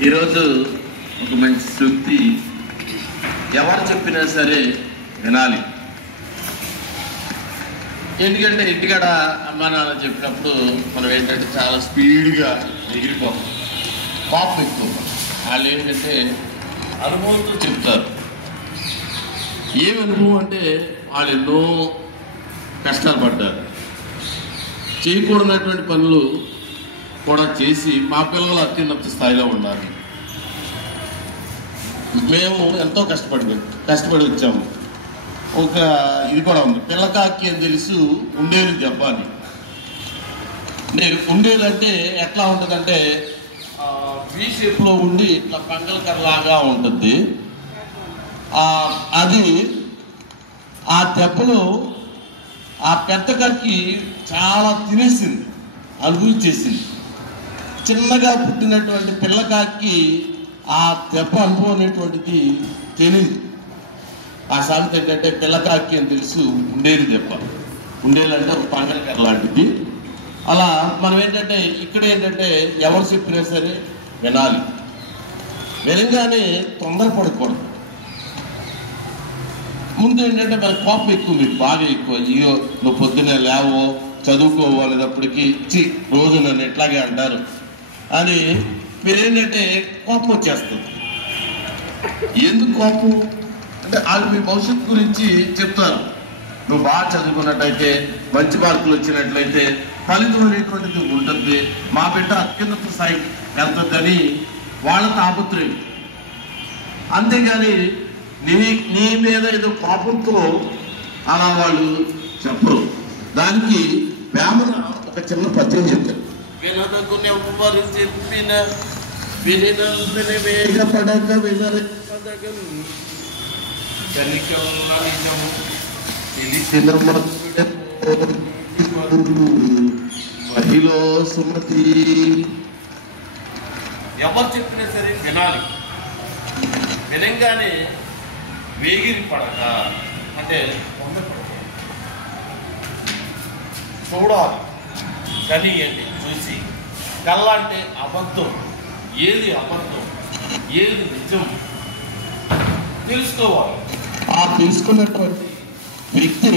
ఈరోజు ఒక మంచి సూక్తి, ఎవరు చెప్పినా సరే వినాలి. ఎందుకంటే ఇంటికాడ అమ్మా నాన్న చెప్పినప్పుడు మనం ఏంటంటే చాలా స్పీడ్గా ఎగిరిపోతాం, కోపం ఎక్కువ. వాళ్ళు ఏంటంటే అనుభవంతో చెప్తారు. ఏమి అనుభవం అంటే వాళ్ళు ఎన్నో కష్టాలు పడ్డారు, చేయకూడనటువంటి పనులు కూడా చేసి మా పిల్లలు అత్యున్నత స్థాయిలో ఉండాలి. మేము ఎంతో కష్టపడి వచ్చాము. ఒక ఇది కూడా ఉంది, పిల్లకాకి అని తెలుసు ఉండేలు చెప్పాలి. ఉండేలు అంటే ఎట్లా ఉంటుందంటే వీ షేప్లో ఉండి ఇట్లా పంగలకరలాగా ఉంటుంది. అది ఆ దెబ్బలో ఆ పెద్దకాకి చాలా తినేసింది, అనుభవించేసింది. చిన్నగా పుట్టినటువంటి పిల్లకాకి ఆ దెబ్బ అనుభవం అనేటువంటిది తెలియదు. ఆ సామెత ఏంటంటే పిల్లకాకి అని తెలుసు ఉండేది దెబ్బ. ఉండేది అంటే ఒక పంగలకర లాంటిది. అలా మనం ఏంటంటే ఇక్కడ ఏంటంటే ఎవరు చెప్పినా సరే వినాలి. వినగానే తొందరపడకూడదు. ముందు ఏంటంటే మన కోపం ఎక్కువ, మీకు బాగా ఎక్కువ. అయ్యో నువ్వు పొద్దున్నే లేవో చదువుకోవో అనేటప్పటికీ రోజు నన్ను ఎట్లాగే అంటారు అని మీరేంటంటే కోపం వచ్చేస్తుంది. ఎందుకు కోపం అంటే వాళ్ళు మీ భవిష్యత్తు గురించి చెప్తారు. నువ్వు బాగా చదువుకున్నట్టయితే, మంచి మార్కులు వచ్చినట్లయితే ఫలితం అనేటువంటిది ఉంటుంది, మా బిడ్డ అత్యున్నత స్థాయి వెళ్తుందని వాళ్ళ తాపత్రయం. అంతేగాని నీ మీద ఏదో కోపంతో అలా వాళ్ళు చెప్పరు. దానికి వేమన ఒక చిన్న పద్యం చెప్పారు. వినదగునెవ్వరు చెప్పిన వినినందునే వేగపడక వినదగన్ కనికమున నిజము తెలిసిన మహిళ సుమతి. ఎవరు చెప్పినా సరే వినాలి. వినంగానే వేగిరి పడక అంటే చూడాలి. కని అంటే చూసి, కళ్ళ అంటే అబద్ధం, ఏది అబద్ధం ఏది నిజం తెలుసుకోవాలి. ఆ తెలుసుకున్నటువంటి వ్యక్తి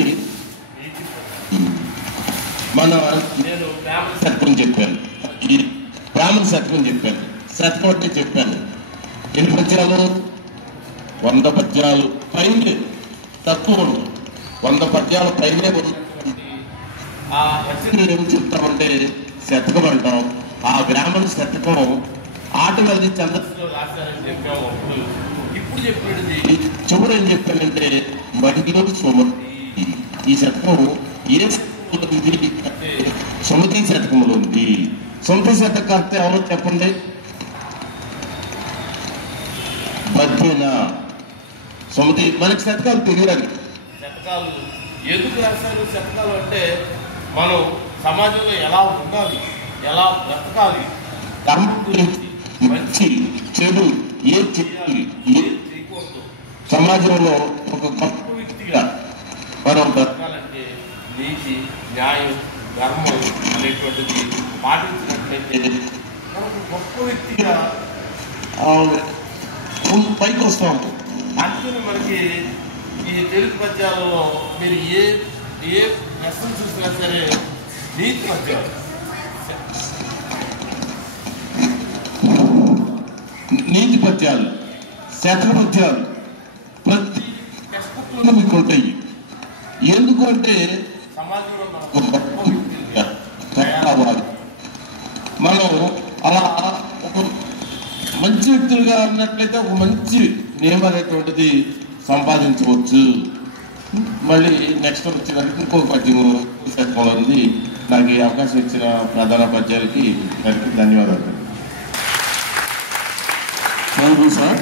నేను బ్రాహ్మణ శతకం చెప్పాను, ఈ బ్రాహ్మణ శతకం చెప్పాను, శతకం అంటే చెప్పాను. ఎన్ని పద్యాలు? 100 పద్యాలు పైనే, తక్కువ 100 పద్యాల పైనే ఉన్నటువంటి ఆ రచన ఏమి చెప్తామంటే శతకం అంటాం. ఆ బ్రాహ్మణ శతకం ఆటగారి చంద్రలో రాశారని చెప్పాము. ఇప్పుడు చెప్పేది చివరి ఏం చెప్పానంటే మహిళ సుమతి. ఈ శతకం ఏ శతకంలో ఉంది అంటే సుమతి శతకంలో ఉంది. సుమతి శతకర్త ఎవరో చెప్పండి? బద్వేనా సుమతి. మనకి శతకాలు తెలియాలి. శతకాలు ఎందుకు రాశారు? శతకాలు అంటే మనం సమాజంలో ఎలా ఉండాలి, ఎలా బ్రతకాలి, ధర్మం గురించి, మంచి చెడు ఏది చేయాలి, ఏది చేయకూడదు, సమాజంలో ఒక గొప్ప వ్యక్తిగా మనం బ్రతకాలంటే నీతి, న్యాయం, ధర్మం అనేటువంటిది పాటించినట్లయితే మనకు గొప్ప వ్యక్తిగా పైకి వస్తూ ఉంటాం. అందుకని మనకి ఈ తెలుగు పద్యాలలో మీరు ఏ లెసన్ చూసినా సరే నీతి పద్యాలు, నీతి పద్యాలు, శతక పద్యాలు ప్రతి టెక్స్ట్బుక్లోనూ మీకు ఉంటాయి. ఎందుకు అంటే సమాజంలో మనం అలా ఒక మంచి వ్యక్తులుగా ఉన్నట్లయితే ఒక మంచి నేమ్ అనేటువంటిది సంపాదించవచ్చు. మళ్ళీ నెక్స్ట్ వచ్చినట్టు ఇంకో పద్యము శతకంలో ఉంది. నాకు ఈ అవకాశం ఇచ్చిన ప్రధాన పద్యాలకి ధన్యవాదాలు. సార్.